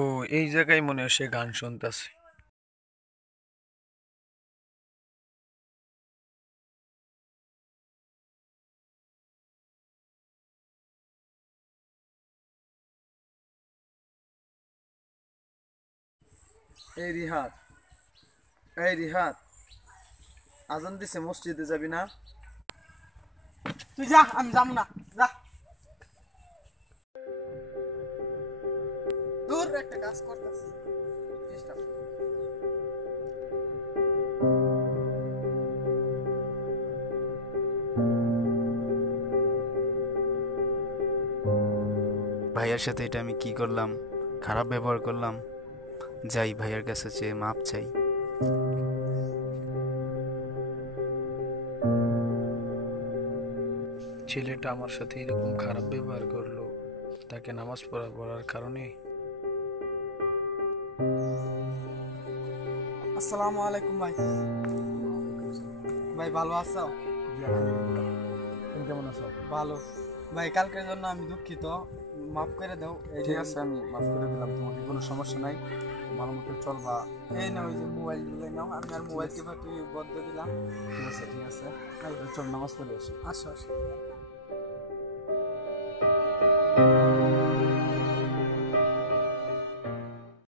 ও, এই জায়গায় মনে হয় সে গান শুনতেছে। এই রিহাত, এই রিহাত, আজান দিছে, মসজিদে যাবি না? তুই যা, আমি যাবো না, যা। দূর একটা কাজ করতেছি। ভাইয়ার সাথে এটা আমি কি করলাম? খারাপ ব্যবহার করলাম। যাই ভাইয়ার কাছে চেয়ে মাপ চাই। ছেলেটা আমার সাথে এরকম খারাপ ব্যবহার করলো, তাকে নামাজ পড়ার কারণে। আসসালামু আলাইকুম ভাই। ভাই ভালো আছো? তুমি কেমন আছো? ভালো। ভাই কালকের জন্য আমি দুঃখিত, মাফ করে দাও। ঠিক আছে, আমি মাফ করে দিলাম তোমাকে, কোনো সমস্যা নাই, ভালো মতো চলবা। এই নাও, ওই যে মোবাইল গুলো নাও, আমি আর মোবাইল টিপা টিপি বন্ধ দিলাম। ঠিক আছে, ঠিক আছে, চল নামাজ পড়ে আসি। আসো আসো।